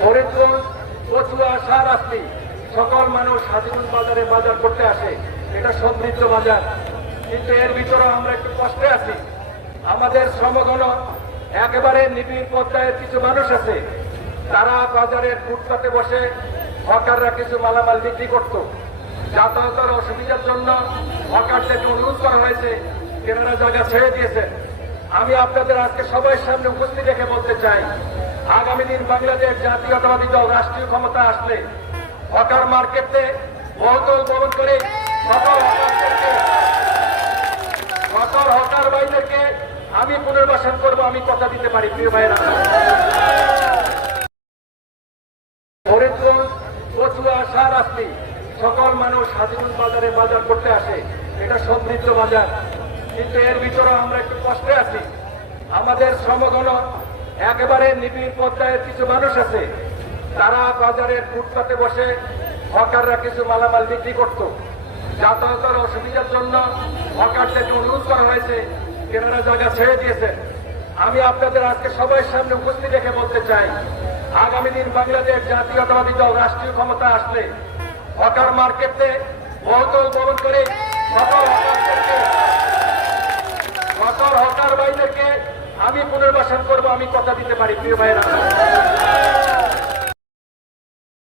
ফরিদগঞ্জ কচুয়া শাহরাস্তি সকল মানুষ হাজিগঞ্জ বাজারে বাজার করতে আসে। এটা সমৃদ্ধ বাজার। কিন্তু এর ভিতরে আমরা একটু কষ্টে আছি। আমাদের শ্রমগণ একেবারে নিবিড় পর্যায়ের কিছু মানুষ আছে। তারা বাজারের ফুটপাতে বসে হকাররা কিছু মালামাল বিক্রি করত। যাতায়াতের অসুবিধার জন্য হকারদেরকে অনুরোধ করা হয়েছে, কেনারা জায়গা ছেড়ে দিয়েছেন। আমি আপনাদের আজকে সবাই সামনে উপস্থিত রেখে বলতে চাই আগামী দিন বাংলাদেশ জাতীয়তাবাদী দল রাষ্ট্রীয় ক্ষমতা আসলে হকার মার্কেটে বহুতল ভবন করে সকল হকার আমি পুনর্বাসন করব, আমি কথা দিতে পারি, প্রিয় শাহরাস্তি সকল মানুষ হাজিগঞ্জ বাজারে বাজার করতে আসে। এটা সমৃদ্ধ বাজার। কিন্তু এর ভিতরে আমরা একটু কষ্টে আছি। আমাদের শ্রমগণ একেবারে নিবিড় পর্যায়ের কিছু মানুষ আছে। তারা বাজারের ফুটপাতে বসে হকাররা কিছু মালামাল বিক্রি করত। যাতায়াতের অসুবিধার জন্য হকারদেরকে অনুরোধ করা হয়েছে, কেনারা জায়গা ছেড়ে দিয়েছেন। আমি আপনাদের আজকে সবাই সামনে উপস্থিত রেখে বলতে চাই, আগামী দিন বাংলাদেশ জাতীয়তাবাদী দল রাষ্ট্রীয় ক্ষমতা আসলে হকার মার্কেটে বহুতল বহন করে সকল হকারদেরকে সকল হকার ভাইদেরকে আমি পুনর্বাসন করব আমি কথা দিতে পারি প্রিয় ভাইয়েরা।